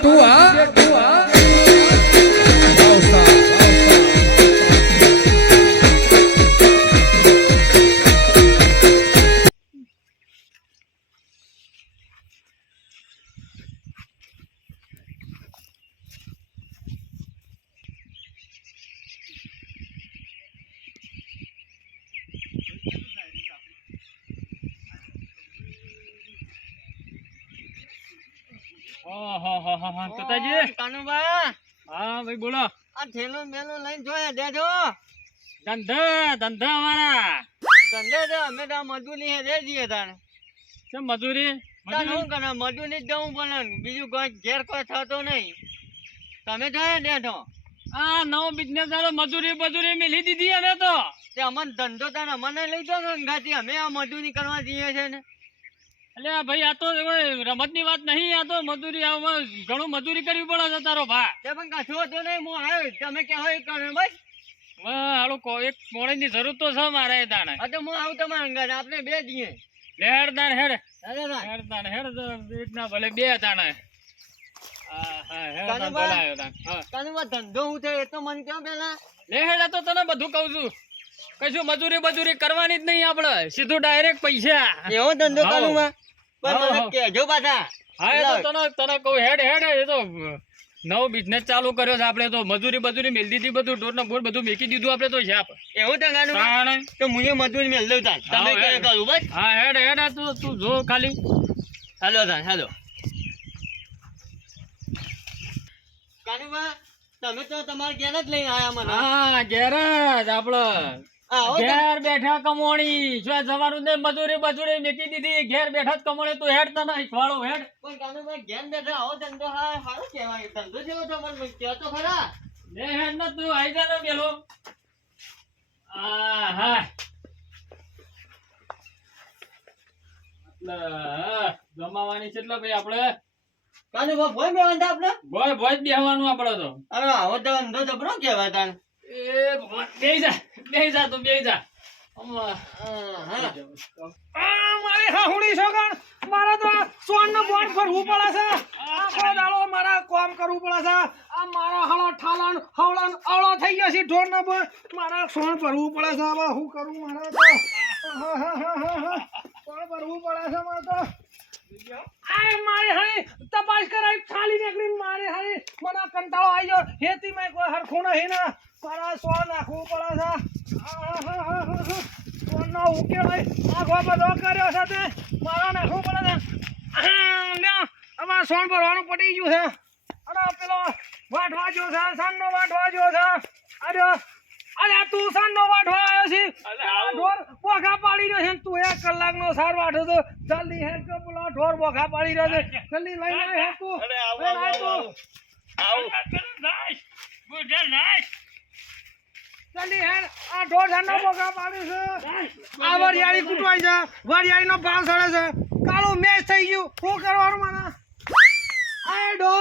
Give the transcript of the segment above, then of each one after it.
Two હા કાનુભા હા ભાઈ બોલો. આ થેલો મેલો લઈને જોયા દેજો ધંધા અમારા ધંધે તો અમે તો મજૂરી હે રે જઈએ તાણે શું મજૂરી? શું કરે મજૂરી જ જવું પડે ને બીજું કોઈ ઘેર કોઈ થતો નહીં તમે જોયા દેજો આ નવો બિઝનેસ વાળો મજૂરી મેલી દીધી અમે તો. તે અમને ધંધો તાણે અમને લઈ દો અંગાથી અમે આ મજૂરી કરવા જઈએ છે ને એટલે ભાઈ આ તો રમત ની વાત નહીં, આ તો મજૂરી આમાં ઘણું મજૂરી કરવી પડે છે તારો ભા. તે પણ કશું હતું નહીં હું આવ્યો તમે ક્યાં હોય કરો બસ હાલો એક મોડે ની જરૂર તો છે મારે તાણે. હા તો હું આવું તમારા અંગાત આપણે બે જઈએ હેડદાન હેડ અરે ના હેડદાન હેડ એક ના ભલે બે તાણે. કાનુભા ધંધો હું થયો એ તો મને કહો પેલા લે હેડ તો તને બધું કહું છું. કશું મજૂરી કરવાની જ નહીં આપડે, સીધું ડાયરેક્ટ પૈસા. એવો ધંધો કાનુભા પણ મને કહેજો પાછા. હા એ તો તને કહું હેડ એ તો નવો બિઝનેસ ચાલુ કર્યો છે આપણે તો. મજૂરી મેલ દીધી, બધું ઢોર ને બોર બધું મેકી દીધું આપણે તો શાપ. એવું તો કાનુભા તો મુએ મજૂરી મેલ દઉં તાન તમે કઈ કરું બસ. હા હેડ તું જો ખાલી. હાલો તાન હાલો કાનુભા તમે તો તમારા ઘેર જ લઈને આયા મને. હા ઘેર જ આપડે ઘેર બેઠા કમોણી જો જવાનું ને મજૂરી મેકી દીધી. ઘેર બેઠા જ કમોણી તું હેડ તને વાળો હેડ. પણ કાનુભા ઘેર બેઠા આવો ધંધો સારો કહેવાય. ધંધો જેવો તો મને કહો તો ખરા. લે હેડ ને તું આઈ જા ને પેલો. હા જમાવાની છે એટલે ભાઈ આપડે કાનુભા ભોય બેવાંધા આપણે ભોય જ બેહવાનું આપડે તો. અરે આવો ધંધો જબરો કહેવાય તાન. બેહી જા તું બેહી જા. મારી હાહુડી છોકણ મારા તો સોન નો બોટ ફરવું પડે છે. આખો દાડો મારા કામ કરવું પડે છે. આ મારા હળો ઠાલણ હવળણ અવળો થઈ ગયો છે ઢોર નો બોટ. મારા સોન ભરવું પડે છે. હવે શું કરું મારે તો સોન ભરવું પડે છે મારે તો. આય મારી હળી તપાસ કરાવી ખાલી નીકળી મારી હળી મને કંટાળો આવી ગયો. હેતી માં કોઈ હરખું નહીં ને મારા સોન નાખવું પડે છે. સોન નો ઉકેલ આખો બધો કર્યો છે તે મારા નાખવું પડે છે. અમારે સોન ભરવાનું પટી ગયું છે. અને પેલો વાટવા જો છે સાન નો વાટવા જો છે. અરે તું સાન નો વાટવા આવ્યો છે. ઢોર બોખા પાડી રહ્યો છે. તું 1 કલાક નો સાર વાટો તો જલ્દી હે કે પેલો ઢોર બોખા પાડી રહ્યો છે. જલ્દી લઈ આવ હે તું. જલ્દી હે આ ઢોર સાનો બોખા પાડી છે. આ વરિયાળી કૂટવાઈ છે. વરિયાળી નો ભાવ સડે છે. કાળું મેચ થઈ ગયું. શું કરવાનું મને? આ ડો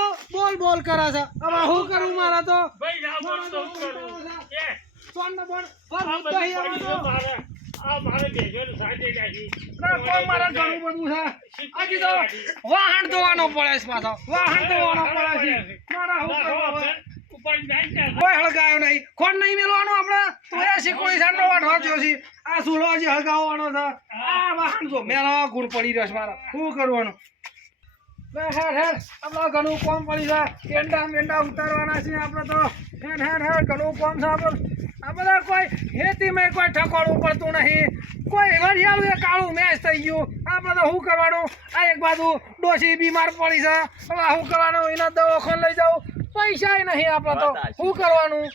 બોલ કરે છે. હવે શું કરું મારા તો સોન નો બોલ પર દહીં મારે ઘણું બધું છે. હજી તો વાહન ધોવાનો પડે છે પાછો. વાહન ધોવાનો પડે છે. મારા શું કરવું? કોઈ હળગાયો નહીં. ખોટ નહીં મેળવાનો આપણે તો એ શીખોડી સાંડો વાટવા જો છે. આ સુલો હજી હળગાવવાનો છે. આ વાહન જો મેળો ગુણ પડી રહ્યો છે મારો. શું કરવાનું? હેડ આપણે ઘણું કોમ પડી છે. મેંડા ઉતારવાના છે આપણે તો. હેડ ઘણું કોમ છે આપણે. આ બધા કોઈ ખેતીમાં કોઈ ઠકોડવું પડતું નહીં. કોઈ વરિયાળું કાળું મેચ થઈ ગયું. આપણે તો શું કરવાનું? આ એક બાજુ ડોશી બીમાર પડી છે. હવે શું કરવાનું? એના દવાખાને લઈ જાવ પૈસા નહીં આપણે તો. શું કરવાનું?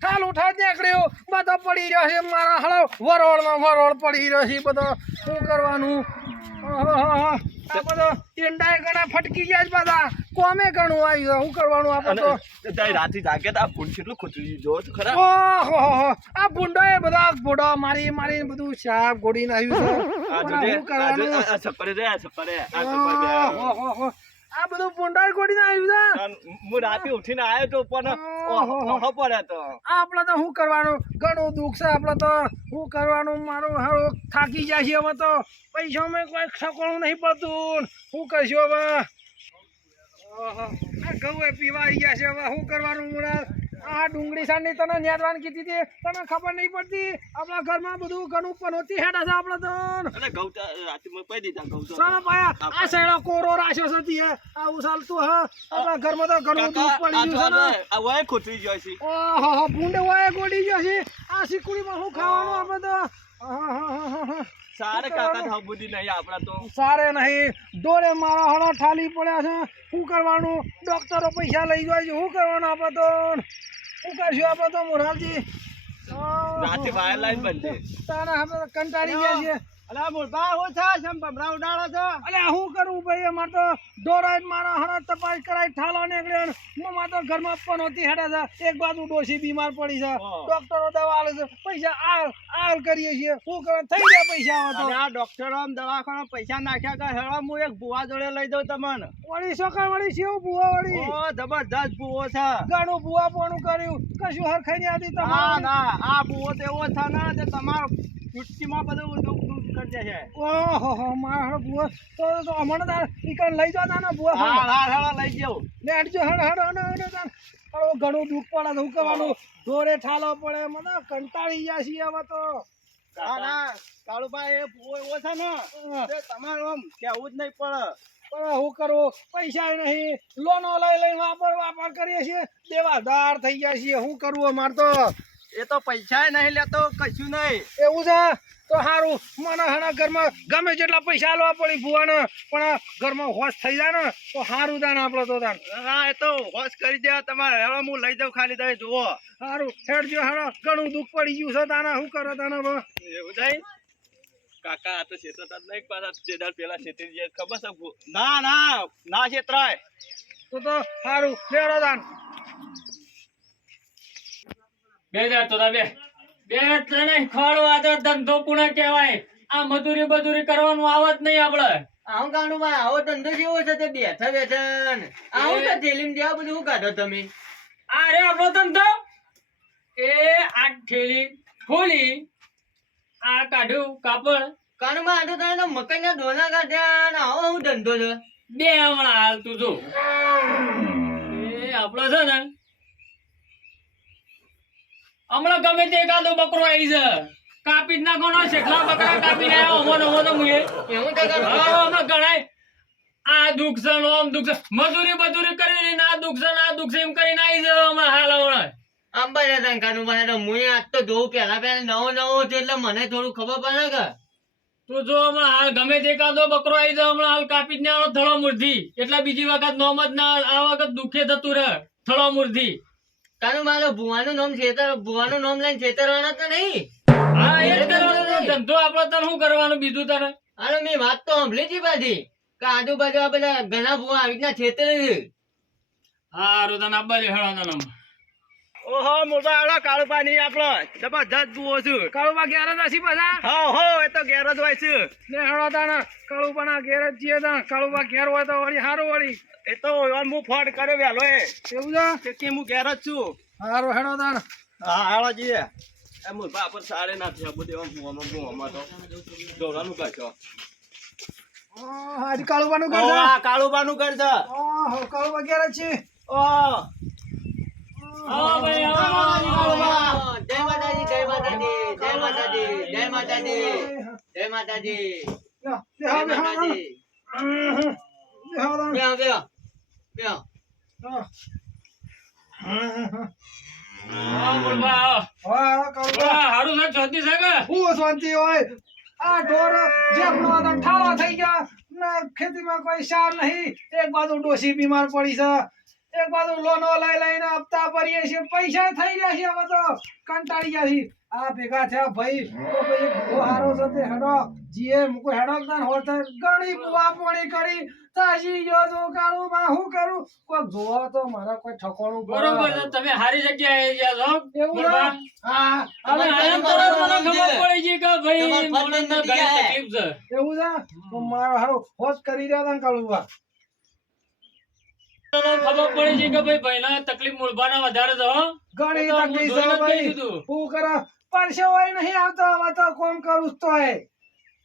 ઠાલું ઠાજ નીકળ્યું બધો પડી રહ્યો છે મારા હળો વરોળ પડી રહ્યો છે બધો. શું કરવાનું? આ બધો ઈંડા ઘણા ફટકી ગયા બધા. કોમે ઘણું આવ્યું. શું કરવાનું આપણે તો? રાતે જાગે તો આ ફૂલ કેટલું ખોટું જો તો ખરા. ઓહો આ ભૂંડો એ બધા ભૂંડો મારી બધું શાક ગોડી નાખ્યું છે. શું કરવાનું? આ બધું પોંડાઈ કોડીને આવ્યું છે. અને હું રાતે ઉઠીને આવ્યો તો પણ ઓહો. ઓહો પડ્યો તો આપણે તો શું કરવાનું, ઘણું દુઃખ છે આપણે તો. શું કરવાનું, મારું હારું થાકી જાય છે હવે તો. પૈસામાં કોઈ સકોણું નહીં પડતું. શું કરશું હવે? ઓહો. આ ઘઉં એ પીવા આવી ગયા છે હવે. શું કરવાનું મુરાદ? આ ડુંગળી સાંડી તને નેદવાની કીધી હતી, તને ખબર નહીં પડતી. આપણા ઘરમાં બધું ઘણું પનોતી હેડા છે આપણે તો. અને ઘઉં તો રાતે મેં પહી દીધા ઘઉં તો ચાલો પાયા, આ સાઈડો કોરો રાખ્યો છે તી, આવું ચાલતું હ. આપણા ઘરમાં તો ઘણું દુઃખ પડી ગયું છે ને. આ વાય ખોતરી જાય છે ઓહો, ભૂંડે વાય ગોડી ગયો છે. આ શીકુડીમાં શું ખાવાનું આપણે તો? આહાહાહાહા. સારે કાકા થાવ બુદ્ધિ નહીં આપડા તો સારે નહીં, દોડે મારા હળો ઠાલી પડ્યા છે. શું કરવાનું? ડોક્ટરો પૈસા લઈ જાય છે. શું કરવાનું આપણે તો? શું કરશું આપણે તો મોરાલજી? રાતે વાયર લાઈન બંધ તારા આપણે તો કંટાળી ગયા છીએ. અલા મોરબા હું છે સમ ભમરા ઉડાડો છો અલ્યા શું કરું ભાઈ, અમારે તો દોડાઈ મારા હળો તપાસ કરાઈ ઠાલો નીકળ્યો ને મમ્મા તો ઘરમાં પનોતી હેડે છે. એક બાજુ ડોશી બીમાર પડી છે, ડોક્ટરો દવા આલે છે, પૈસા આલ કરીએ છીએ. શું કરે, થઈ ગયા પૈસા હવે તો. આ ડોક્ટરો દવાખાના પૈસા નાખ્યા કે હેળો હું એક ભુવા જોડે લઈ દઉં તમને વળી સકા વળી છે ભૂવા વળી. ઓ જબરદસ્ત ભુવો છે ઘણું ભૂવા પોણું કર્યું, કશું હરખાઈ નહીં આવતી ના તમારે. ના આ ભુવો તો એવો છે ને જે તમારો ચુટકીમાં બધું દુઃખ દુઃખ કરી દે છે ઓહો, મારા ભૂવા તો હમણાં તાર ઈકણ લઈ જતા ને ભૂવા. હા હા હેળો લઈ જાઉં લેટજો, હડ તાર. હવે ઘણું દુઃખ પડે છે. શું કરવાનું? દોરે ઠાલો પડે, મને કંટાળી ગયા છીએ હવે તો. ના ના કાળુભાઈ એ ભુવો એવો છે ને તે તમારે આમ કેવું જ નહીં પડે પણ શું કરું, પૈસા નહીં, લોનો લઈ લઈ વાપર કરીએ છીએ, દેવાદાર થઈ ગયા છીએ. શું કરવું અમારે તો? એ તો પૈસા નહીં લેતો કશું નહીં એવું છે તો સારું. મને હાના ઘરમાં ગમે જેટલા પૈસા આલવા પડી ભુવાને, પણ ઘરમાં હોશ થઈ જાય ને તો સારું થાય ને આપણે તો. તાર હા એ તો હોશ કરી દે તમારે હેળો હું લઈ જાઉં ખાલી તમે જુઓ સારું હેડજો. હાડો ઘણું દુઃખ પડી ગયું છે તાના. શું કરે તાના હવે? એવું જાય કાકા આ તો છેતરતા જ નહીં પાછા જે દાડ પેલા છેતરી જાય ખબર છે ના ના ના છેતરાય તો સારું લેડો તાન. 2000 તો બે તને ખોળવા તો ધંધો પૂર્ણ કહેવાય. આ મજૂરી બજૂરી કરવાનું આવત નહીં આપડે. આવું કાનું ભાઈ, આવો ધંધો જેવો છે તે બેઠા બેઠા ને. આવું તો થેલીમાં જેવા બધું શું કાઢો તમે? આ રે આપણો ધંધો. એ આ થેલી ખોલી, આ કાઢ્યું કાપડ, કાનું ભાઈ, આ તો તમે તો મકાઈના દોના કાઢ્યા ને આવો શું ધંધો છે? બે હમણાં હાલ તું જો. એ આપણો છે ને હમણાં ગમે તે એકાદો બકરો આવી છે, કાપી જ નાખવાનો. કેટલા બકરા કાપી રહ્યા ઓમો તો મુએ. એવું તો કાનું હા, આમાં ગણાય. આ દુઃખ છે ને ઓમ દુઃખ છે, મજૂરી બજૂરી કરીને આ દુઃખ છે ને આ દુઃખ છે એમ કરીને આવી છે હમણાં હાલ હમણાં. આંબા જતા કાનું ભાઈ, તો મુએ આજ તો જોઉં પેલા નવો છે એટલે મને થોડું ખબર પડે કે તું જો હમણાં હાલ ગમે તે એકાદો બકરો આવી જાય હમણાં હાલ કાપી જ ને આવવાનો થળો મૂર્ધી. એટલે બીજી વખત નોમ જ ના, આ વખત દુઃખે થતું રહે થળો મૂર્ધી. કાનું મારો ભુવાનું નામ લઈને છેતરવાના તો નહીં. હા એ જ કરવાનો છે ધંધો આપણો. તને શું કરવાનું બીજું તારે? હાલો મેં વાત તો સાંભળી હતી પાછી કે આજુબાજુ આ બધા ઘણા ભુવા આવી રીતના છેતરે છે. હારું તને આબા દે હેળો તને. ઓહો મોટા આવડો કાળુભાઈ નહીં આપડો જબરદસ્ત ભુવો છું કાળુબા ઘેર જ હશી પાછા? હો હો એ તો ઘેર જ હોય છે લે હેડો તાના. કાળુબાના ઘેર જ છીએ તાન. કાળુબા ઘેર હોય તો વળી સારું વળી. એ તો હું ફોન કર્યો વહેલો એવું છે? કે હું ઘેર જ છું સારું હેડો તાન. હા હાલો જઈએ એમ મોટા પર સારે ના થયા બધે ભુવામાં તો દોડવાનું કરશો આજે કાળુબાનું ઘર છે? આ કાળુબાનું ઘર છે ઓહો, કાળુબા ઘેર જ છે. ઓહ આવો ભાઈ આવો. જય માતાજી, જય માતાજી, જય માતાજી, જય માતાજી, જય માતાજી, લ્યો, જય બેહો, બેહો, માતાજી. બેહો તાન. બેહો, બેહો, બેહો. હા. આવો બોલબા આવો. હા, કાળુબા. વાહ, હારું છે શાંતિ છે કે? હું શાંતિ હોય. આ ઢોર જેમનો હતો ઠાળો થઈ ગયા ને ખેતીમાં કોઈ સાર નહીં. એક બાજુ ડોશી બીમાર પડી છે, એક બાજુ લોનો લઈ લઈને હપ્તા ભરીએ છીએ, પૈસા થઈ રહ્યા છે. હવે તો કંટાળી ગયા છીએ. આ ભેગા થયા ભાઈ તો ભાઈ બહુ હારો છે તે હેડો જીએ મુકો હેડો તાન હોત ઘણી બુવા પોણી કરી તાજી ગયો તો કાળું માં હું કરું. કોઈ જોવો તો મારા કોઈ ઠકોણું બરોબર છે, તમે હારી જગ્યાએ ગયા છો એવું બોલબા. ને? હા હવે હવે આમ તો મને ખબર પડી ગઈ કે ભાઈ તમારે ફોન મને નથી ઘણી આયા. તકલીફ છે. એવું છે તો મારો હારો હોશ કરી રહ્યા હતા ને કાળુબા. તને ખબર પડી છે કે ભાઈ ભાઈના તકલીફ મૂળભાના વધારે છે હો? ઘણી તો હું તકલીફ જોઈને છે જ કહી ભાઈ. દીધું. હું કરે પરસે હોય નહીં આવતો હવે તો કોમ કરું જ તોય.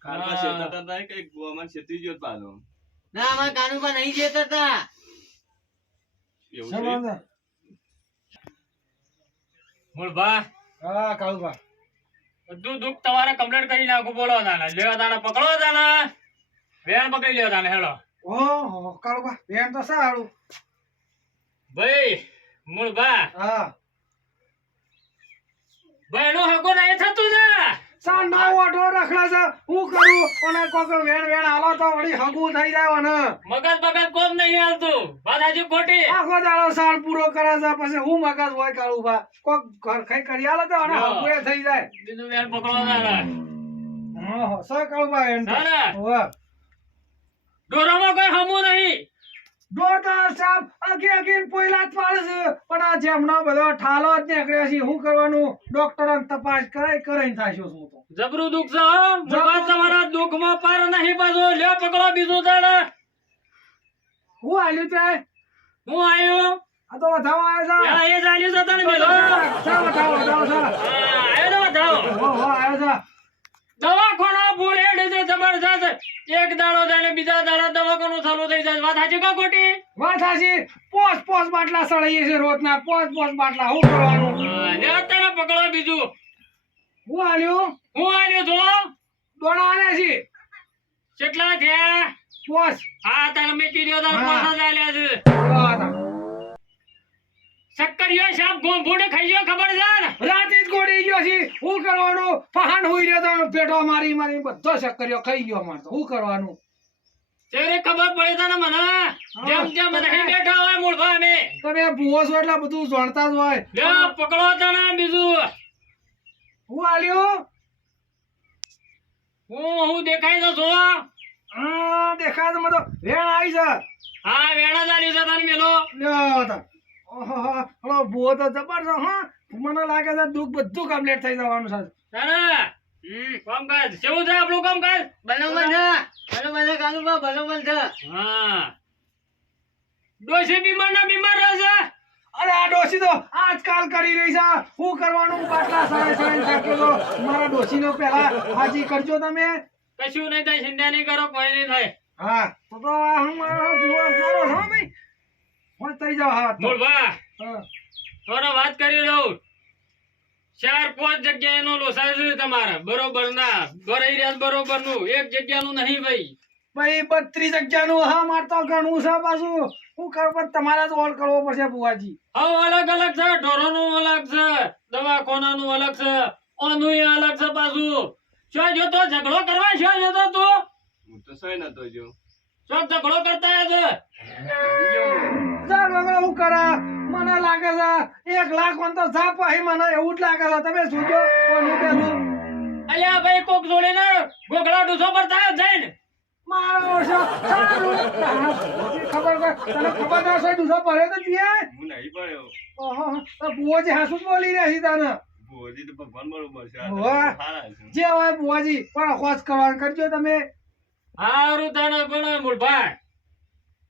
કાલમાં શેતાતા નહીં કઈ ગોમાં શેતી ગયો પાછો. ના અમારા કાનુભા નહીં જતા હતા. એવું છે? સંબંધ. મૂળભા હા કાળુભા. બધું દુઃખ તમારે કમ્પ્લીટ કરી નાખું. બોલો તાને લેવા તાને પકડો તાને વેણ પકડી લેવા તાને હેડો. ઓહો કાળુભા બેન તો સારું. ભાઈ મૂળભા હા ભાઈ એનો હકો નહીં થતું ને. સા ના ઓઢો રખડા છે હું કરું અને કોક વેણ વેણ હાલો તો વળી હગું થઈ જાય ને મગજ કોમ નહીં હાલતું. વાત હાચી ખોટી? આખો દાડો સાલ પૂરો કરે છે પછી હું મગજ હોય કાળુભા કોક ઘર ખાઈ કરી આલો તો અને હા. હગું થઈ જાય. બીજું વેણ પકડો તાને. ઓહો સા કાળુભા એમ તો. તાને હોવે. ડોરામાં કોઈ હમું નહીં. દોડતા સાહેબ અગી અગી પોઈલા જ પાડે છે પણ આ જેમનો બધો ઠાલો જ નીકળ્યો છે શું કરવાનું ડોક્ટર તપાસ કરાઈને થાશો છું તો જબરું દુઃખ છે હો. મૂળભા તમારા દુઃખમાં પાર નહીં પાછો. લ્યો પકડો બીજું તાને. હું આલ્યું તે હું આયો આ તો વધાવા આવ્યો એ ચાલ્યું છે તને મેલો. છે સા વધાવો હા, આયો ને વધાવો. હો આવ્યો છે દવાખાના ફૂલ હેડ છે જબરજસ્ત. એક દાડો જાય ને બીજા દાડા દવાખાનું ચાલુ થઈ જાય. વાત સાચી કા ખોટી? વાત હાચી પોસ બાટલા સળાઈએ છે રોજના પોસ બાટલા શું કરવાનું હા, લે અત્યારે પકડો બીજું. હું આલ્યું હું આલ્યો જો દોણા આલ્યા છે કેટલા થયા? પોસ હા તારે મેં કીધું તારે હા. પાછા ચાલ્યા છે. એવા હતા. શક્કરિયો સાપ ગોંભોડે ખાઈ ગયો ખબર છે ને? રાતે જ ગોળી ગયો છે શું કરવાનું ફહાણ હોઈ રહ્યો તો પેટો મારી બધો શક્કરિયો ખાઈ ગયો માર તો શું કરવાનું તેરે ખબર પડે છે ને મને. જેમ જેમ નહીં બેઠા હોય મૂળભા અમે. તમે ભૂવો છો એટલે બધું જાણતા જ હોય લ્યો પકડો તને બીજું. હું આલ્યું હું દેખાય તો જો. હા દેખાય તો મને વેણ આવી છે હા વેણા ચાલ્યું છે તારી મેલો. લ્યો તા. ઓહો હલો ભૂવો તો જબરજસ્ત હા મને લાગે છે દુઃખ બધું કમ્પ્લીટ થઈ જવાનું છે તારે કામકાજ કેવું છે આપણું કામકાજ? બરોબર છે બરોબર છે કાનુભા બરોબર છે. હા ડોશી બીમાર ના બીમાર રહે છે. અરે આ ડોશી તો આજકાલ કરી રહી છે શું કરવાનું બાટલા સળાઈ થાક્યો તો મારા ડોશીનો પહેલા હાજી કરજો તમે કશું નહીં થાય. ચિંતા નહીં કરો. કોઈ નહીં થાય. હા તો આ હું મારો ભૂવો સારો હા ભાઈ હું થઈ જાવ હા તો. મૂળભા હા. થોડો વાત કરી લઉં. 4-5 જગ્યાએનો લોસાય છે તમારે બરોબર ના ભરાઈ રહ્યા છે બરોબર નું. એક જગ્યાનું નહીં ભાઈ. ભાઈ 32 જગ્યાનું હા મારતો ઘણું છે પાછું હું કર પણ તમારે જ ઓલ કરવો પડશે બુવાજી હવે અલગ અલગ છે. ઢોરોનું અલગ છે, દવાખાનાનું અલગ છે, ઓનું અલગ છે પાછું. શું જોતો ઝઘડો કરવા? શું જોતો તું? હું તો સહી નતો જો. શું ઝઘડો કરતા છે? ચાલ વગર હું કરા મને લાગે છે 1 લાખ માં તો જા પાહી મને એવું જ લાગે છે તમે સુજો કોનું પેલું અલ્યા ભાઈ કોક જોડે ને ગોગળા ડૂસો પર થાય જઈને. મારો ઓછો સારું ખબર તને ખબર ના છે દુસો પડે તો ત્યાં હું નહીં પડ્યો. ઓહો તો બુવાજી હાસુ જ બોલી રહ્યા છે તને ભુવોજી તો ભગવાન બરોબર છે. આ તો વાહ. સારા છે. જે હોય બુવાજી પણ ખોજ કરવાનું કરજો તમે હારું તને પણ મૂળભાઈ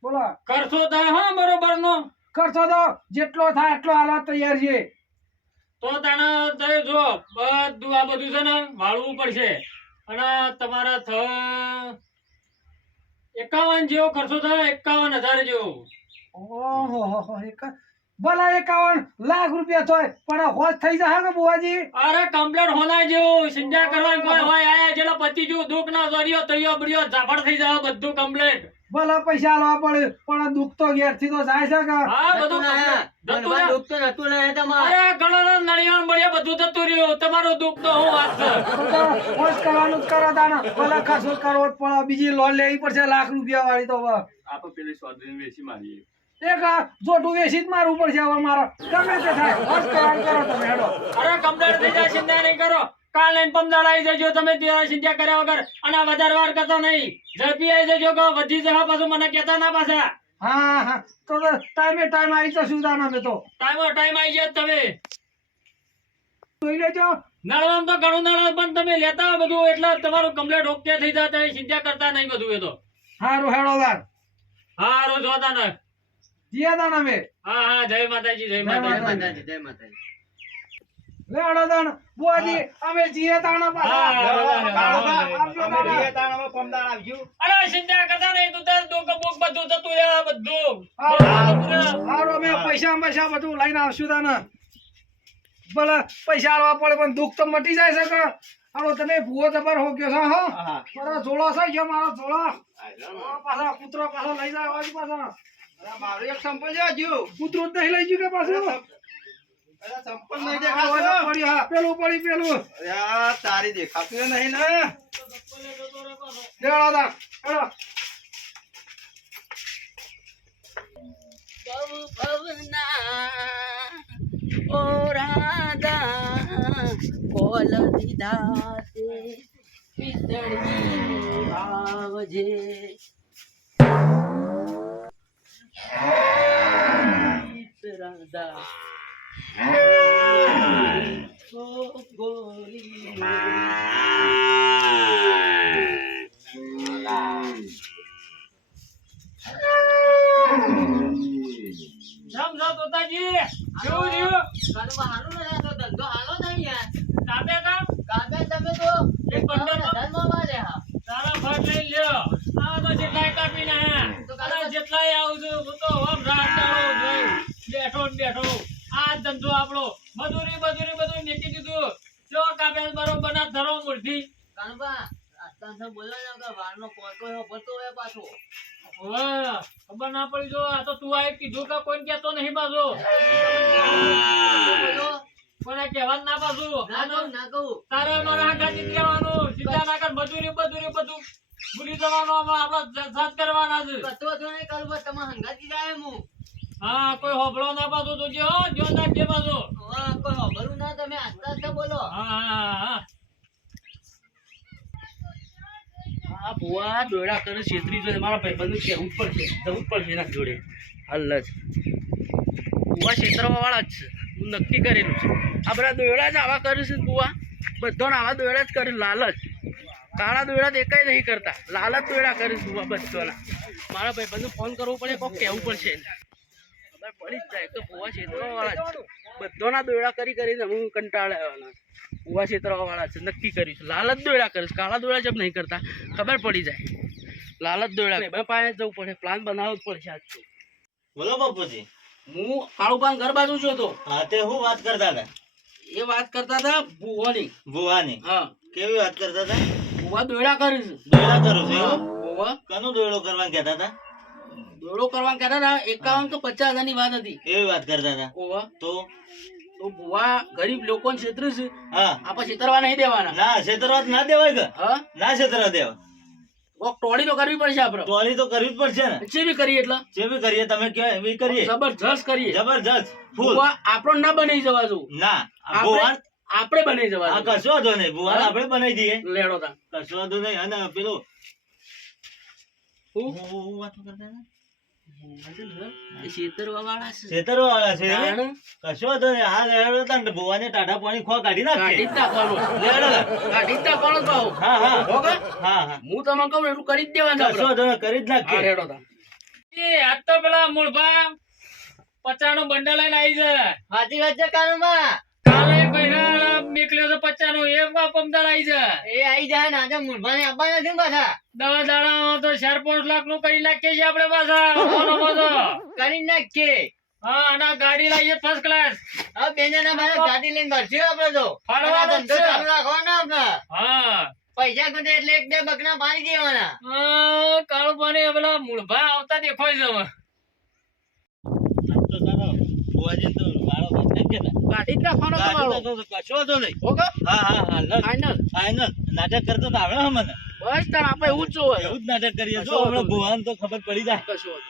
બોલો કરશો થાય હા બરોબર નો. ખર્ચો તો જેટલો થાય એટલો હાલવા તૈયાર છે તો તને તે જો બધું આ બધું છે ને વાળવું પડશે. અને તમારે 51 જેવો ખર્ચો થાય. 51,000 જેવો. ઓહો ભલા 51 લાખ રૂપિયા થાય પણ હોજ થઈ જાય કે બુવાજી અરે કમ્પ્લેટ હોના જેવું. સિંધા કરવાની કોઈ હોય આયા જેલો પતિ જેવું દુઃખ ના દરિયો તૈયો બળિયો ઝાપડ થઈ જાય બધું કમ્પ્લેટ. ભલા પૈસા લાવવા પડે પણ દુઃખ તો ઘેર થી તો જાય છે કે હા બધું નતું ને. complete. જતું બરોબર રહે. દુઃખ તો નતું ને તમારે. અરે ઘણો નળિયા બળિયા બધું જતું રહ્યું. તમારું દુઃખ તો હું વાત છે. તો હોજ કરવાનું જ કરો તાને ભલા ખર્ચો કરવો જ પડે બીજી લોન લેવી પડશે લાખ રૂપિયા વાળી તો હવે. આ તો પેલી સ્વાદરીને વેચી મારીએ. એક આ જોટું વેચી જ મારવું પડશે હવે મારો ગમે તે થાય હોજ કરવાનું કરો તમે હેડો અરે કમ્પ્લેટ થઈ જાય. ચિંતા નહીં કરો. કાલ લઈને પમદાડ આવી જજો તમે. ત્યાં ચિંતા કર્યા વગર. અને વધારે વાર કરતો નહીં. ઝડપી આવી જજો કે વધી જવા પાછું મને કહેતા ના પાછા. હા તો ટાઈમે ટાઈમ આવી જશું તાને અમે તો ટાઈમ આવી જાય તમે. જોઈ લેજો નળવામાં તો ઘણું નળ પણ તમે લેતા હોય બધું એટલે તમારું કમ્પ્લેટ ઓકે થઈ જાય. તમે ચિંતા કરતા નહીં બધું એ તો. સારું હેડો તાર હારું જોતા ને જીયા તા નામે હા હા જય માતાજી જય જય માતાજી માતાજી. જય માતાજી. લે અડોદન બુઆજી અમે જીયા તાણા પાછા હા, કાળુબા, હા, આવજો અમે તાણા. જઈએ તાણ હવે પમદાડ આવજો. અરે ચિંતા કરતા નહીં તું તાર દુઃખ બોક બધું થતું યાર બધું હારું અમે પૈસા બધું લઈને આવશું તાને ભલે પૈસા આલવા પડે પણ દુઃખ તો મટી જાય છે કે હાલો તમે ભૂવો જબર હો ગયો છો હો હા. મારો ઝોળો છે જો મારો ઝોળો પાછા કૂતરો પાછો લઈ જાય અવાજ પાછો અરે મારું એક સંપલ જો હજુ. કૂતરો જ નહીં લઈ ગયું કે પાછું અરે સંપલ નહીં આ અવાજ દેખાતો. પડ્યો, હા પેલું પડી પેલું અરે આ તારી દેખાતું નહીં ને. લેવડો તા હેડો. ઓ રાધા કોલ દીધા તે પિતળી આવજે રાધા ઓ ગોરી રામ રામ તોતાજી કેવું રહ્યું કાનવા હારું ન રહેતો ધંધો હાલો નહીં યાર કાપે કામ કાકા તમે તો એક પંદર ધર્મ વાળે હા તારા ફટ લઈ લ્યો આ તો જેટલાય કાપીને હે અરે જેટલાય આવું છું હું તો આમ રાત દાડો જોઈ બેઠો ને બેઠો આ ધંધો આપણો મજૂરી બધું મેકી દીધું જો કાપે બરોબર ના ધરો મૂર્તિ કાનવા આસ્તા બોલો ને કે વારનો પોતો હો બતો હે પાછો હવે ખબર ના પડી જો આ તો તું આ કીધું કે કોઈ કહેતો નહીં બાજુ કોને કહેવાનું ના બાજુ ના કહું તારે મારા હાથાથી જ રહેવાનું સીધા ના કર મજૂરી બધું ભૂલી જવાનું આપણે સાથ કરવાના છે કતો તો નહીં કાનવા તમે હંગાતી જાય હું હા કોઈ હોબળો ના બાજુ તો જો નાખજે બાજુ હા કોઈ હોબરું ના તમે આસ્તા બોલો હા આ બુઆ દોડા કરે છેતરી જો મારા ભાઈબંધ કેવું પડશે જવું પડશે એના જોડે હાલ જ બુઆ છેતરવા વાળા જ છે હું નક્કી કરેલું છે આ બધા દોડા જ આવા કરે છે બુઆ બધાને આવા દોડા જ કરે લાલચ કાળા દોડા તો એકાઈ નહીં કરતા લાલચ દોડા કરે છે બુઆ બધાના મારા ભાઈબંધને ફોન કરવો પડે કોક કહેવું પડશે ખબર પડી જ જાય કે બુઆ છેતરવા વાળા જ છે બધાના દોડા કરીને હું કંટાળ્યા બુઆ છેતરવા વાળા છે નક્કી કર્યું છે લાલચ દોડા કરે છે કાળા દોડા જબ નહીં કરતા ખબર પડી જાય લાલચ દોડા બે પાસે જવું પડે પ્લાન બનાવવો જ પડશે આજ તો બોલો બાપુજી. હું કાળુબાન ઘર બાજુ છું તો હા તે હું વાત કરતા હતા એ વાત કરતા હતા ભુવાની ભુવાની. હા કેવી વાત કરતા હતા? ભુવા દોડા કરે છે દોયડા કરું છું એવું? ભુવા કનું દોયડો કરવાનું કહેતા હતા? દોડો કરવા કહેતા હતા 51 કે 50,000 ની વાત હતી એવી વાત કરતા હતા. ભુવા તો તો ભુવા ગરીબ લોકોને છેતરે છે હા આપણે છેતરવા નહીં દેવાના ના છેતરવા ના દેવાય કે હા ના છેતરવા દેવા. કોક ટોળી તો કરવી પડશે આપણે ટોલી તો કરવી જ પડશે ને. જે બી કરીએ એટલે જે બી કરીએ તમે કહો એવી કરીએ. જબરજસ્ત કરીએ જબરજસ્ત ફૂલ. ભુવા આપણો ના બનાવી જવા દઉં ના આ આપણે ભુવાન આપણે બનાવી જવા આ દઉં કશો વાંધો નહીં. ભુવાન આપણે બનાવી દઈએ. લેડો તા કશો વાંધો નહીં. અને પેલું હું હું વાતો કરતા હતા? છેતરવા વાળા છે છેતરવા વાળા છે એમ? તાણ કશો વાંધો નહીં. હા લેવડો તા ને ભુવાને ટાઢા પાણી ખો કાઢી કાઢી નાખે. જ નાખવાનો લેવડો તા. કાઢી જ નાખવાનો ભાવ હા હા હોગા? હા હા હું તમને કહું એટલું કરી જ દેવાનું કશો વાંધો નહીં. કરી જ હા નાખીએ. રેડો તા એ આજ તો પેલા મૂળભા 50 નું બંડલ લઈને આવી જાય હાજી વાત છે કાનુમાં કાલે એક મહિના નીકળ્યો તો 50 નું એક પમદાર આવી જાય એ આઈ જાય ને આજે મુરભાને આપવા નથી પાછા દવા દાડા તો 4-5 લાખ નું કરી નાખીએ છીએ આપણે પાછા ઓનો બધો. કરી નાખીએ હા અને આ ગાડી લાવીએ ફર્સ્ટ ક્લાસ હવે બે જણા મારે ગાડી લઈને ભરશું આપણે તો ફરવાનો ધંધો છે. ચાલુ રાખવાનો આપણે હા પૈસા ઘટે એટલે 1-2 બકરા પાડી દેવાના કાળું પાણી પેલા મૂળભા આવતા દેખાય છે હવે. તો ચાલો. ભુવાજી તો વાળો બંધ જ કહેતા. કાઢી જ નાખવાનો કાઢી તમારો નાખો તો કશો વાંધો નહીં. હોગા? હા હા હા લ. Final final. નાટક કરતો તો આવડે હે મને. બસ તાર આપણે એવું જ જોવે એવું જ નાટક કરીએ. કશો જો વાંધો હમણાં ભુવાને તો ખબર પડી જાય. કશો વાંધો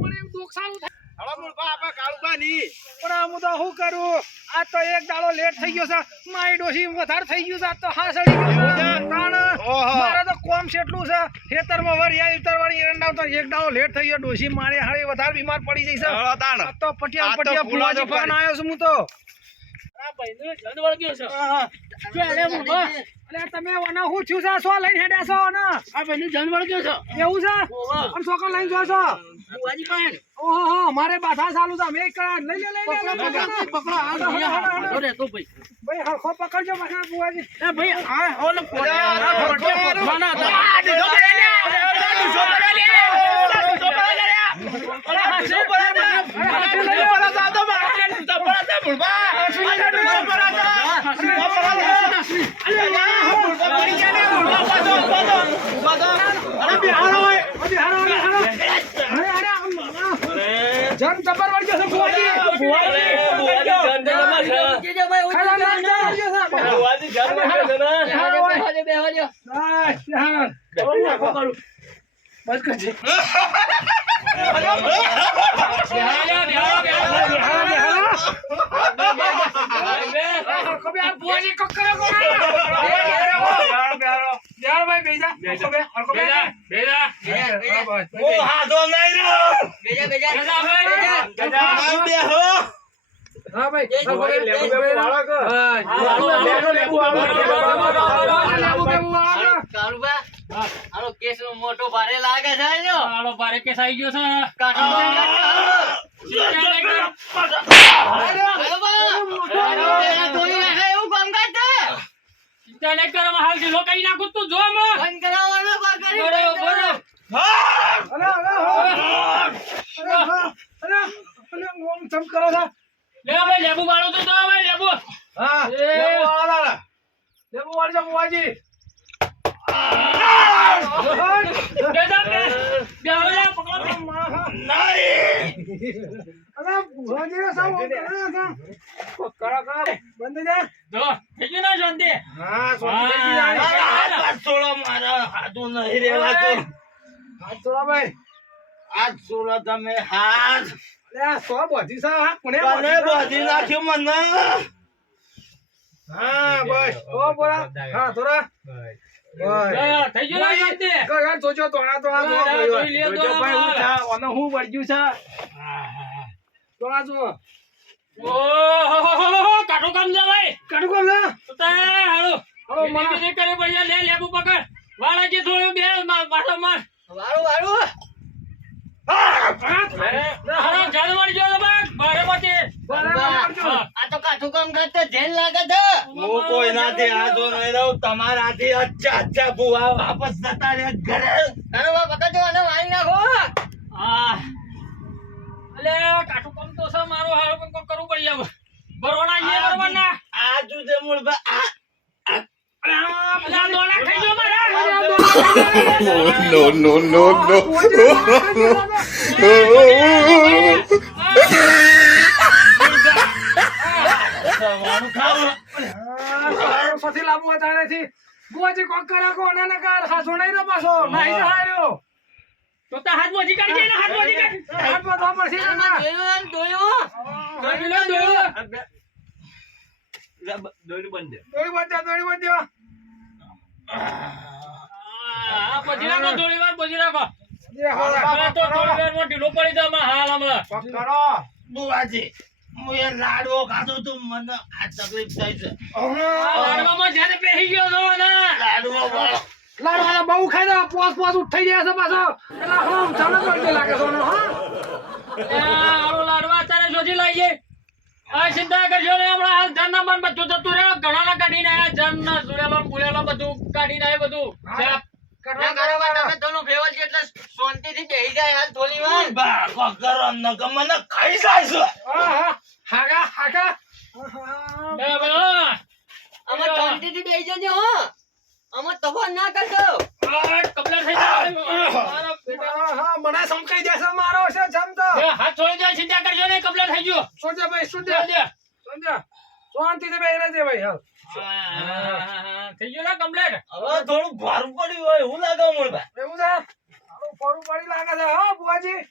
પણ એમ દુઃખ સારું થાય હળો મૂળભા આપા કાળુબા ની. પણ હું તો શું કરું આ તો એક દાડો લેટ થઈ ગયો છે મારી ડોશી વધારે થઈ ગયું છે આ તો હા સડી ગયું છે તાણ મારે તો કોમ કેટલું છે ખેતરમાં વરિયાળી ઉતરવાની એરંડા ઉતર એક દાડો લેટ થઈ ગયો ડોશી મારે હારે વધારે બીમાર પડી જઈ છે હળો તાણ. આ તો પટિયા આ તો પટિયા ફૂલા ફૂલાજી તો ફાન આવ્યો છું હું તો આ ભાઈનો જન વળગ્યો છે હા હા. શું હાલે મૂળભા? અરે તમે ઓના હું થયું છે શું લઈને હેડ્યા છો ને આ ભાઈનું જન વળગ્યો છે એવું છે ઓવા. અને છોકરા લઈને જો છો બુવાજી પાસે ઓહો મારે બાધા ચાલુ છે અમે કરા લઈ લે પકડો હાલો રે તો ભાઈ ભાઈ હરખો પકડજો મારા બુવાજી એ ભાઈ આ ઓલો ફોટોના જન જબર વળજો છે બુવાજી બસ કરજે બુવાજી કકરો ભાઈ બેજા હા ભાઈ કાળુબા આનો કેસ મોટો ભારે લાગે છે જો આલો ભારે કેસ આવી ગયો છે ચિંતા નહીં કરો હાલ થી લોકાઈ નાખું તું જો મો લે ભાઈ લેબુ વાળો તો ભાઈ લેબુ જો થઈ ગયું ને શાંતિ થઈ ગયું ને શાંતિ ઓહો કાટો કામ જા ભાઈ તો તે હાલો બીજી કરે ભૈયા લે લેબુ પકડ વાળાજી થોડું બે માથો માર હાલો જાનવર જો તો બાગ બારે મતે આ તો કાઠું કામ કરતે જેલ લાગે છે હું કોઈ નાથી આ જો નહીં રહું તમારાથી અચ્છા બુવા વાપસ જતા રે ઘરે કાળુબા પકડજો અને મારી નાખો અલે કાટું કામ તો છે મારો હારો પણ કોક કરવું પડી આવે બરોણા જે બરોના આ જુદે મૂળ અલે દોલા થઈ ગયો મારા બુવાજી કોક કરે કોને ને કાલ ખાસો નહીં રે પાછો નહીં હાર્યો તો તા હાથ મોજી કાઢી દે ને હાથ મોજી કાઢ હાથમાં તો પડશે ને દોયો કાઢી લે દો દોરી બંધ દોડી બાંધ્યો આ પછી રાખો થોડી વાર પછી રાખો જે હોળા આ તો થોડી વાર માં ઢીલો પડી જાય માં હાલ હમણાં પકડો બુવાજી હું એ લાડવો ખાધો તો મને આ તકલીફ થઈ છે આ લાડવામાં જ્યારે બેહી ગયો છો ને લાડવો વાળો લાડવાના બહુ ખાઈ દે પોસ ઉઠાઈ ગયા છે પાછો એટલે હમ ચાલો કરજો લાગે સોનો હા આરો લાડવા અત્યારે શોધી લાવીએ આ ચિંતા કરજો ને હમણાં હાલ ધન મન બધું જતું રહે ઘણાના કાઢીને આયા જન ના સુડેલો બુલેલો બધું કાઢીને આયા બધું કાળુબા તમે દોનો ફેવર છે એટલે શાંતિથી બેહી જાય હાલ થોડી વાર બા કરો ન કે મને ખાઈ જાય છે હાગા અમે શાંતિથી બેહી જજો હો અમે તફાન ના કરજો કપડા થઈ જાય હા મને સમકાઈ દેશે મારો છે જમતો હાથ છોડી દે ચિંતા કરજો ને કપડા થઈ ગયો સોજે ભાઈ સોજે શાંતિથી બેહી રહેજે ભાઈ હાલ થઈ ગયો ને કમ્પ્લેટ હવે થોડું ભારું પડ્યું હોય હું લાગે મૂળ એવું છે આનું ફોરું પડી લાગે છે હો બુવાજી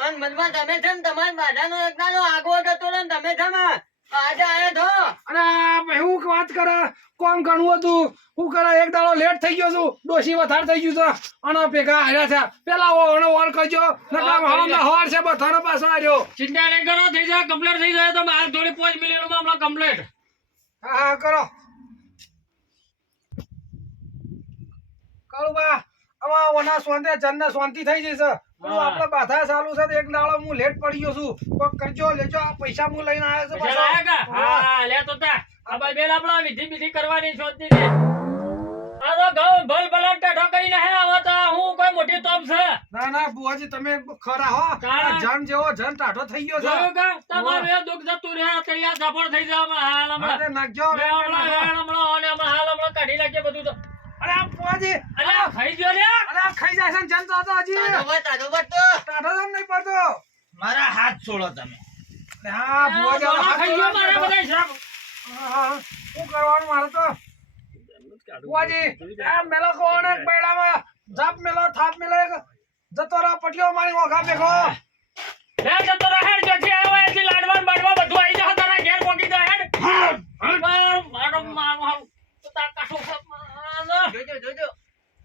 અન મનમાં તમે છે ને તમારા બાધાનો એકનાનો આગો જતો ને તમે છે ને આજે આયા છો અને ભાઈ હું વાત કરે કોમ ઘણું હતું હું કરે એક દાડો લેટ થઈ ગયો છું ડોશી વધારે થઈ ગયું છે અને ભેગા હાર્યા છે પેલા ઓળ કરજો નકામ હવામાં હવાર છે બધાનો પાછો આવ્યો ચિંતા નહીં કરો થઈ જાય કમ્પ્લેટ થઈ જાય તો મારે થોડી 5 મિનિટમાં હમણાં કમ્પ્લેટ હા કરો કાળુબા આમાં ના શાંતિ જનને શાંતિ થઈ જશે પેલું આપણે બાધા ચાલુ છે તો એક દાડો હું લેટ પડી ગયો છું કોક કરજો લેજો આ પૈસા હું લઈને આવ્યો છું પૈસા લાયા કા? હા લે તો તા આ ભાઈ બેન આપણો વિધિ કરવાની શોધતી છે આ તો ઘઉં ભલ ભલાટ કાઢો કઈ ના હે હવે તો હું કોઈ મોટી તોપ છે ના ના બુઆજી તમે ખરા હો કાં? જન જેવો જન ટાઢો થઈ ગયો છે જોયું કા તમારું એ દુઃખ જતું રહે તૈયાર ઝાપડ થઈ જવામાં હાલ હમણાં અરે નાખજો બે હમણાં હાલ હમણાં કાઢી નાખીએ બધું તો અરે આ બુઆજી અલ્યા ખાઈ ગયો લે અરે આ ખાઈ જાય છે ને જન તો હજી ટાઢો જમ નહીં પડતો મારા હાથ છોડો તમે હા બુઆજી હવે હાથ ખાઈ ગયો મારા જોડો. બધા શ્રાપ. હા, શું કરવાનું મારે તો બુઆજી આ મેલો કોણ એક બેડામાં જાપ મેલો થાપ મેલો એક જતો રહો પટિયો મારી ઓઘા ભેગો લે જતો રહે હેડ જોથી આવ્યો એથી લાડવાન બાડવા બધું આવી જા તારા ઘેર પોકી દો હેડ મારો તો તા કાઠો જોજો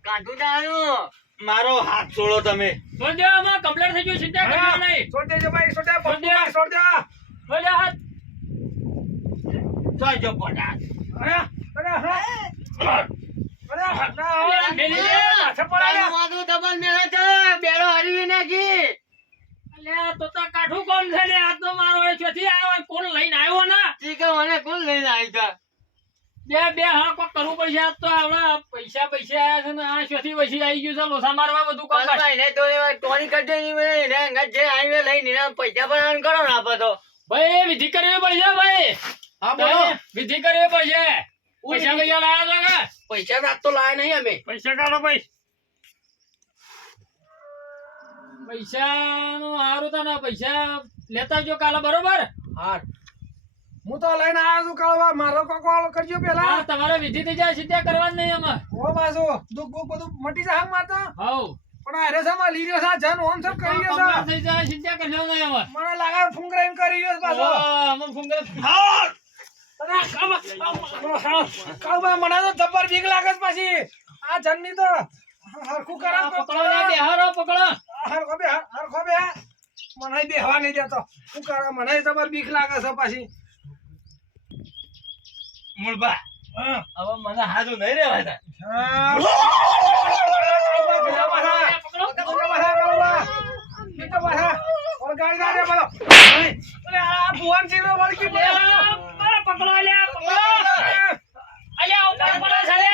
કાઢું ના આવ્યો મારો હાથ છોડો તમે સોજે માં કમ્પ્લીટ થઈ ગયું ચિંતા કરજો નહીં છોડ દેજો ભાઈ છોડ દે છોડ દે. છોડ દે સોજે હાથ જોજો પોટા અરે અરે હા અરે ના અલ્યા, મેલી દે. હાથે પડાયા મારું ડબલ મેળે છે બેડો હરવી નાખી અલ્યા તો તા કાઠું કોણ છે લે આ તો મારો એ ચોથી આવ્યો કોણ લઈને આવ્યો ના ઠીક હે મને કોણ લઈને આવી તા બે હા કોક કરવું પડશે આજ તો હમણાં પૈસા આયા છે ને આ ચોથી પછી આવી ગયું છે લોસા મારવા બધું કોક ભાઈ ને તો ટોની કરજે ની મને એને અંગત જે હાઈવે લઈને એના પૈસા પણ આન કરો ને આપે તો ભાઈ વિધિ કરવી પડશે ભાઈ હા બોલો વિધિ કરવી પડશે પૈસા કયા લાયા છો કે પૈસા રાત તો લાયા નહીં અમે પૈસા કાઢો ભાઈ પૈસા નું સારું તને પૈસા લેતા આવજો કાલે બરોબર હા હું તો લઈને આવ્યો છું કાળવા મારો કોલ કરજો પેલા હા તમારે વિધિ થઈ જાય સીધા કરવા જ નહીં આમાં ઓ બાજુ દુઃખ બુખ બધું મટી જાય હાથ મારતો હવ પણ આ રેસામાં લીધો છે જન ઓમ સબ કરી રહ્યો છે થઈ જાય સીધા કરજો નહીં આમાં મને લાગે ફુંગરાઈન કરી રહ્યો છે પાછો અમુક ફુંગર અરે કાળવા મને તો જબર બીક લાગે છે પાછી આ જનની તો હરખું કરા પકડો લે બેહારો પકડો હરખો બે મને બેહવા નહીં દેતો શું કરે મને જબર બીક લાગે છે પાછી મૂળબા હા હવે મને હાજુ નહીં રહેવાતા પકડો લે પકડો અલ્યા ઉપર પડે છે લે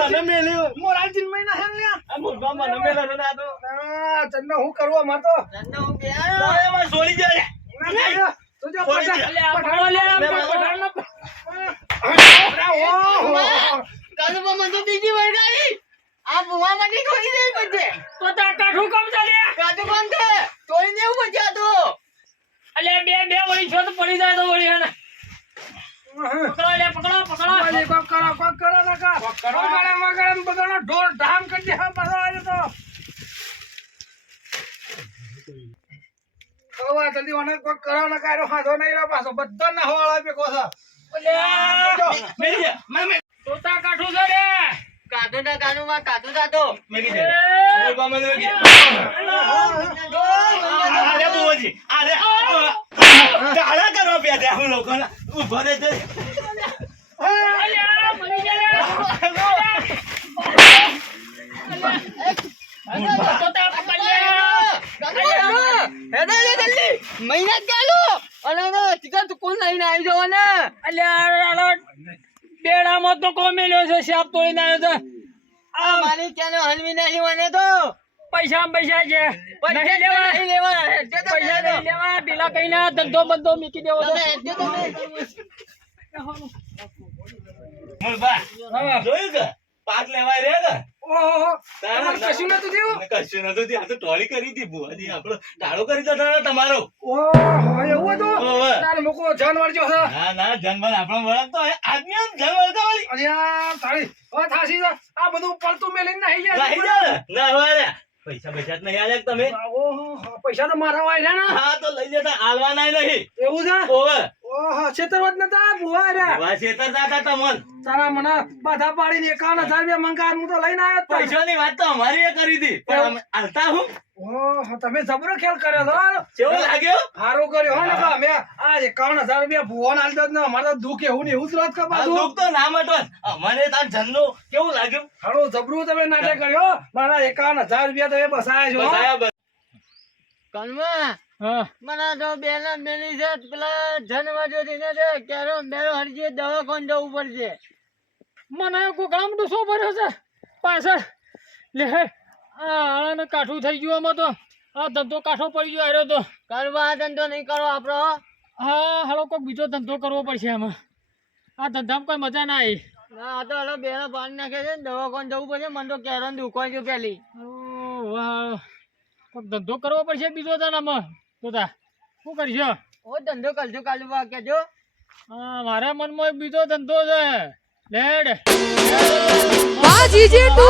મને મેલ્યો મૂળબા મને મેલ્યો છે આ તો હું કરવા મારતો ધંધો હું બેહારો એમાં છોડી જાય અલ્યા પકડો લે કાલુ મને તો બીજી વળગાવી આ બુવા મને કોઈ દે બધે તો તા કાઠું કમ છે લે કાજુ કોણ છે તોડી દેવું બચ્યા તો અલ્યા બે વળી છો તો પડી જાય તો વળી હે પકડો લે પકડો ઢોર ધામ કરી દે પાછો આવ્યો તો કળવા જલ્દી મને કોક કરો ને કાયરો હાથો નહીં રહ્યો પાછો બધા ના હવાળા ભેગો છે મેલી જા મને તો તા કાઠું છે લે કાજુ ના કાનુ માં કાજુ જાતો મેલી જા મૂળબા મને મેલી અરે બુવાજી અરે કાળા કરવા પ્યા હું લોકોના ઉભા રહે છે અલ્યા મરી ગયા તો તા પકડ લે મહિના ચાલુ અને ટીકા તું કોણ લઈને આવી જવો ને અલ્યા બેડામાં તો કોમેલ્યો છે સાપ તોડીને આવ્યો છે આ મારી ક્યાં હલવી નહીં મને તો પૈસા છે નહીં લેવા નહીં લેવાના પૈસા નહીં લેવા પેલા કઈ ના ધંધો બંધો મૂકી દેવો છે મૂળબા જોયું કે પાક લેવાય રે કે ઓહો તમારે કશું નતું થયું કશું નતું થયું. આ તો ટોળી કરી હતી બુવાજી આપણો ટાળો કરી દીધો ને તમારો ઓહો એવું હતું ઓવે. તારે મૂકો જાનવર જો છે ના ના જંગલ આપણો વળગતો હોય આદમી જંગલ વાળી અલ્યા તારી હવે થાસી જા. આ બધું પડતું મેલીને નાહી જાય રહી જા ના હવે પૈસા પૈસા જ નહીં આલે કે તમે ઓહો પૈસા તો મારા વાયલા ને હા તો લઈ જતા આલવાના નહીં એવું છે ઓવે ઓહો છેતરવત નતા ભુવા રે બુવા છેતરતા હતા તમન તારા મને બાધા પાડીને 51,000 રૂપિયા મંગાર હું તો લઈને આવ્યો જ તાર. પૈસાની વાત તો અમારી એ કરી હતી પણ અમે આલતા હું ઓહો, તમે જબરો ખેલ કર્યો છો હાલો. કેવો લાગ્યો હારું કર્યો હો ને કે અમે આ 51,000 રૂપિયા ભુવન આલી દો ને અમારે તો દુઃખ એવું ને એવું જ રાત આ કપાતું. દુઃખ તો ના મટો મને તાર જન્નો કેવું લાગ્યું હારું જબરું તમે નાટક કર્યો મારા 51,000 રૂપિયા તમે બસાયા છો હો. બસાયા બસ. કલમા હા મને તો બેના મેલી છે પેલા જન્મજો દીને છે કેરો મેરો હરજી દવાખાને જવું પડશે. મને કોઈ કામ તો શું પડ્યો છે પાછળ લે આને કાઠું થઈ ગયું આમાં તો આ ધંધો કાઠો પડી ગયો હાર્યો તો કરવા આ ધંધો નહીં કરો આપણો. હા હાલો કોઈક બીજો ધંધો કરવો પડશે આમાં આ ધંધામાં કોઈ મજા ના આવી આ તો હલો બેનો પાણી નાખે છે ને દવાખાને જવું પડશે મને તો કેરો દુખાય છે પેલી. વાહ કોઈક ધંધો કરવો પડશે બીજો આમાં તો તા શું કરીશ ઓ ધંધો કરજો કાલુબા કેજો. હા મારા મનમાં એક બીજો ધંધો છે લેડ બાજી જેટુ